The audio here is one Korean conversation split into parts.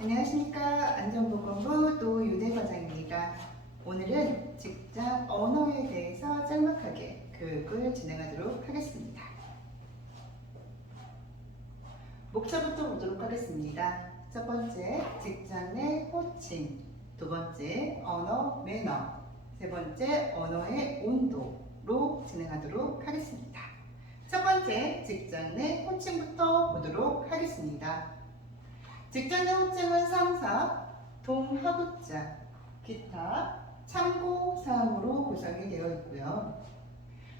안녕하십니까. 안전보건부 노윤혜 과장입니다. 오늘은 직장 언어에 대해서 짤막하게 교육을 진행하도록 하겠습니다. 목차부터 보도록 하겠습니다. 첫 번째, 직장 내 호칭. 두 번째, 언어 매너. 세 번째, 언어의 온도로 진행하도록 하겠습니다. 첫 번째, 직장 내 호칭부터 보도록 하겠습니다. 직장 내 호칭은 상사, 동하급자, 기타, 참고사항으로 구성이 되어 있고요.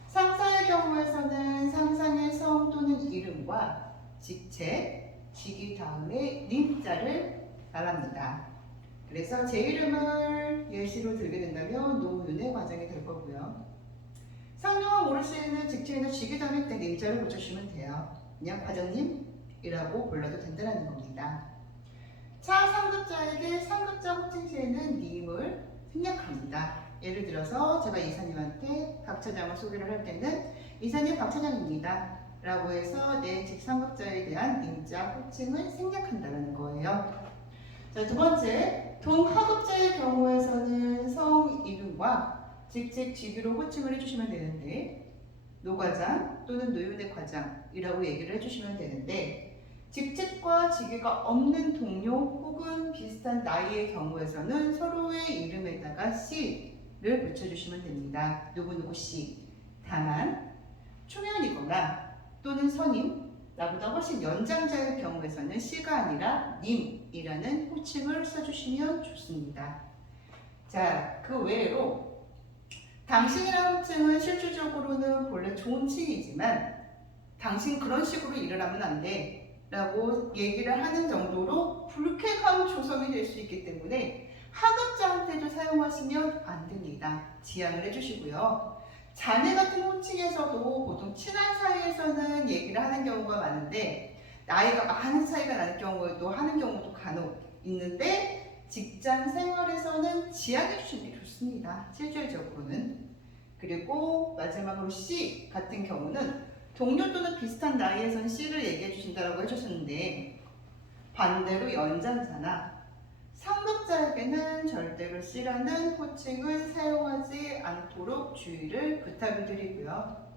상사의 경우에서는 상상의 성 또는 이름과 직책, 직위 다음에 님자를 말합니다. 그래서 제 이름을 예시로 들게 된다면 노윤의 과장이 될 거고요. 성명을 모르시는 직책이나 직위 다음에 때 님자를 붙여주시면 돼요. 그냥 과장님이라고 불러도 된다는 겁니다. 차 상급자에게 상급자 호칭 시에는 님을 생략합니다. 예를 들어서 제가 이사님한테 박 차장을 소개를 할 때는 이사님 박 차장입니다 라고 해서 내 직상급자에 대한 님자 호칭을 생략한다는 거예요. 자, 두 번째, 동하급자의 경우에서는 성 이름과 직책 직위로 호칭을 해주시면 되는데 노과장 또는 노윤의 과장이라고 얘기를 해주시면 되는데 직책과 직위가 없는 동료 혹은 비슷한 나이의 경우에서는 서로의 이름에다가 씨를 붙여주시면 됩니다. 누구누구 씨. 다만 초면이거나 또는 선임, 나보다 훨씬 연장자의 경우에서는 씨가 아니라 님이라는 호칭을 써주시면 좋습니다. 자, 그 외로 당신이라는 호칭은 실질적으로는 본래 좋은 칭이지만 당신 그런 식으로 일을 하면 안 돼 라고 얘기를 하는 정도로 불쾌감 조성이 될 수 있기 때문에 하급자한테도 사용하시면 안 됩니다. 지양을 해주시고요. 자네 같은 호칭에서도 보통 친한 사이에서는 얘기를 하는 경우가 많은데 나이가 많은 차이가 나는 경우에도 하는 경우도 간혹 있는데 직장 생활에서는 지양해 주시는 게 좋습니다. 실질적으로는. 그리고 마지막으로 C 같은 경우는 동료 또는 비슷한 나이에서는 C를 얘기해 주신다고 해주셨는데 반대로 연장자나 상급자에게는 절대로 C라는 호칭을 사용하지 않도록 주의를 부탁을 드리고요.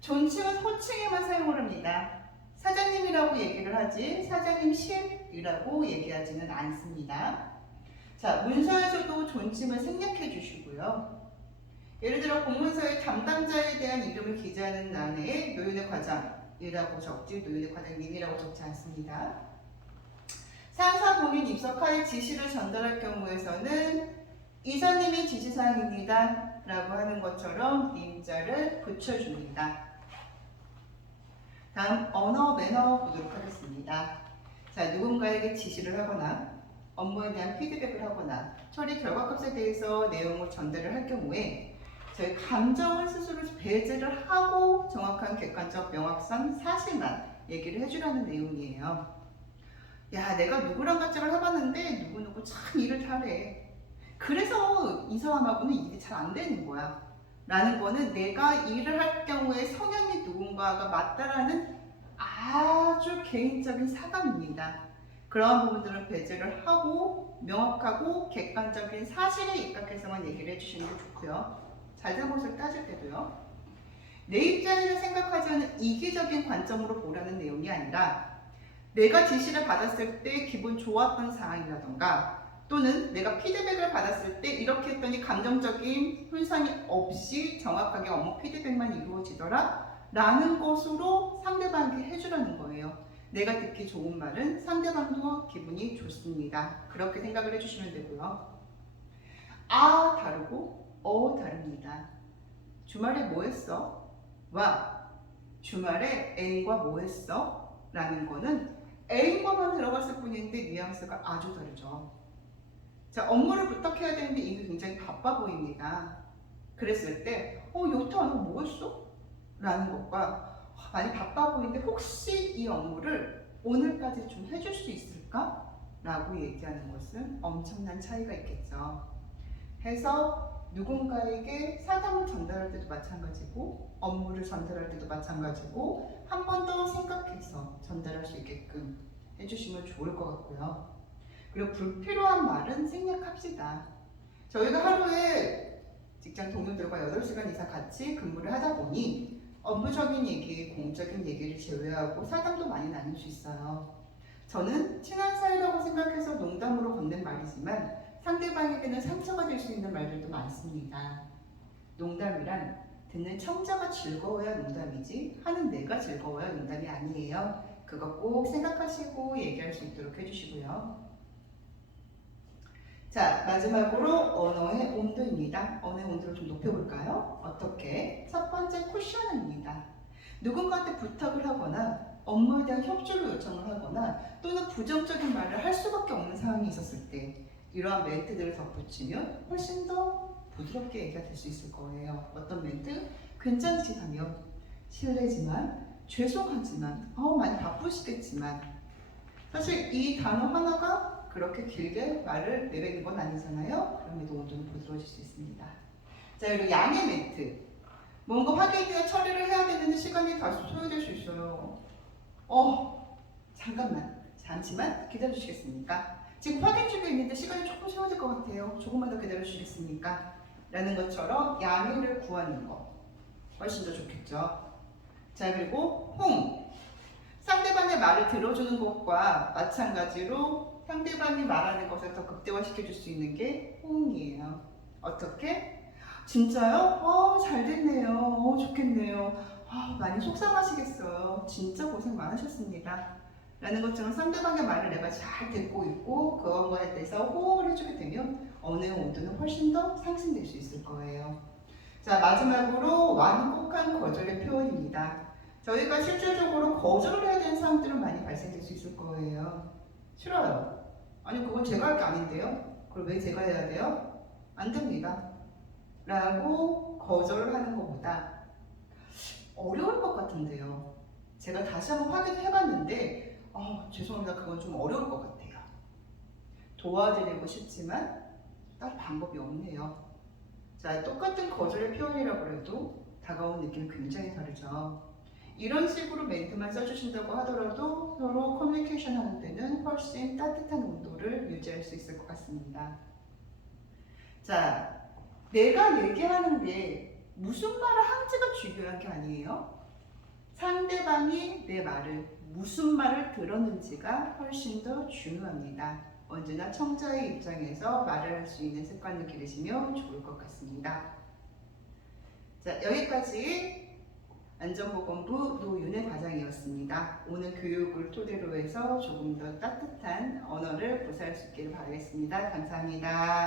존칭은 호칭에만 사용을 합니다. 사장님이라고 얘기를 하지 사장님실이라고 얘기하지는 않습니다. 자, 문서에서도 존칭을 생략해 주시고요. 예를 들어 공문서의 담당자에 대한 이름을 기재하는 난에 노윤의 과장이라고 적지 노윤의 과장님이라고 적지 않습니다. 상사 본인 입석하에 지시를 전달할 경우에서는 이사님이 지시사항입니다 라고 하는 것처럼 님자를 붙여줍니다. 다음 언어 매너 보도록 하겠습니다. 자, 누군가에게 지시를 하거나 업무에 대한 피드백을 하거나 처리 결과값에 대해서 내용을 전달을 할 경우에 저희 감정을 스스로 배제를 하고 정확한 객관적 명확한 사실만 얘기를 해주라는 내용이에요. 야, 내가 누구랑 같이를 해봤는데 누구누구 참 일을 잘해. 그래서 이 사람하고는 일이 잘 안 되는 거야. 라는 거는 내가 일을 할 경우에 성향이 누군가가 맞다라는 아주 개인적인 사감입니다. 그러한 부분들은 배제를 하고 명확하고 객관적인 사실에 입각해서만 얘기를 해주시는 게 좋고요. 잘잘못을 따질 때도요. 내 입장에서 생각하지 않은 이기적인 관점으로 보라는 내용이 아니라 내가 지시를 받았을 때 기분 좋았던 사항이라던가 또는 내가 피드백을 받았을 때 이렇게 했더니 감정적인 손상이 없이 정확하게 업무 피드백만 이루어지더라 라는 것으로 상대방에게 해주라는 거예요. 내가 듣기 좋은 말은 상대방도 기분이 좋습니다. 그렇게 생각을 해주시면 되고요. 아 다르고 다릅니다. 주말에 뭐 했어? 와, 주말에 애인과 뭐 했어? 라는 거는 애인과만 들어갔을 뿐인데 뉘앙스가 아주 다르죠. 자, 업무를 부탁해야 되는데 이미 굉장히 바빠 보입니다. 그랬을 때 여태 안 하고 뭐 했어? 라는 것과 많이 바빠 보이는데 혹시 이 업무를 오늘까지 좀 해줄 수 있을까? 라고 얘기하는 것은 엄청난 차이가 있겠죠. 해서 누군가에게 사담을 전달할 때도 마찬가지고 업무를 전달할 때도 마찬가지고 한 번 더 생각해서 전달할 수 있게끔 해주시면 좋을 것 같고요. 그리고 불필요한 말은 생략합시다. 저희가 하루에 직장 동료들과 8시간 이상 같이 근무를 하다 보니 업무적인 얘기, 공적인 얘기를 제외하고 사담도 많이 나눌 수 있어요. 저는 친한 사이라고 생각해서 농담으로 건넨 말이지만 상대방에게는 상처가 될 수 있는 말들도 많습니다. 농담이란 듣는 청자가 즐거워야 농담이지 하는 내가 즐거워야 농담이 아니에요. 그거 꼭 생각하시고 얘기할 수 있도록 해주시고요. 자, 마지막으로 언어의 온도입니다. 언어의 온도를 좀 높여볼까요? 어떻게? 첫 번째 쿠셔닝입니다. 누군가한테 부탁을 하거나 업무에 대한 협조를 요청을 하거나 또는 부정적인 말을 할 수밖에 없는 상황이 있었을 때 이러한 멘트들을 덧붙이면 훨씬 더 부드럽게 얘기가 될 수 있을 거예요. 어떤 멘트? 괜찮으시다며 실례지만 죄송하지만 많이 바쁘시겠지만 사실 이 단어 하나가 그렇게 길게 말을 내뱉는 건 아니잖아요. 그럼에도 온도는 부드러워질 수 있습니다. 자, 그리고 양의 멘트. 뭔가 확인이나 처리를 해야 되는데 시간이 다소 소요될 수 있어요. 잠시만 기다려주시겠습니까? 지금 확인 중에 있는데 시간이 조금 소요될 것 같아요. 조금만 더 기다려주시겠습니까? 라는 것처럼 양해를 구하는 거 훨씬 더 좋겠죠. 자, 그리고 상대방의 말을 들어주는 것과 마찬가지로 상대방이 말하는 것을 더 극대화시켜줄 수 있는 게 호응이에요. 어떻게? 진짜요? 잘 됐네요. 좋겠네요. 많이 속상하시겠어요. 진짜 고생 많으셨습니다. 라는 것처럼 상대방의 말을 내가 잘 듣고 있고 그것에 대해서 호응을 해주게 되면 언어의 온도는 훨씬 더 상승될 수 있을 거예요. 자, 마지막으로 완곡한 거절의 표현입니다. 저희가 실질적으로 거절을 해야 되는 상황들은 많이 발생될 수 있을 거예요. 싫어요. 아니 그건 제가 할 게 아닌데요. 그걸 왜 제가 해야 돼요? 안 됩니다. 라고 거절을 하는 것보다 어려울 것 같은데요. 제가 다시 한번 확인을 해봤는데 죄송합니다. 그건 좀 어려울 것 같아요. 도와드리고 싶지만 딱 방법이 없네요. 자, 똑같은 거절의 표현이라고 해도 다가온 느낌이 굉장히 다르죠. 이런 식으로 멘트만 써주신다고 하더라도 서로 커뮤니케이션 하는 데는 훨씬 따뜻한 온도를 유지할 수 있을 것 같습니다. 자, 내가 얘기하는 게 무슨 말을 하는지가 중요한 게 아니에요. 상대방이 내 말을 무슨 말을 들었는지가 훨씬 더 중요합니다. 언제나 청자의 입장에서 말을 할 수 있는 습관을 기르시면 좋을 것 같습니다. 자, 여기까지 안전보건부 노윤혜 과장이었습니다. 오늘 교육을 토대로 해서 조금 더 따뜻한 언어를 구사할 수 있기를 바라겠습니다. 감사합니다.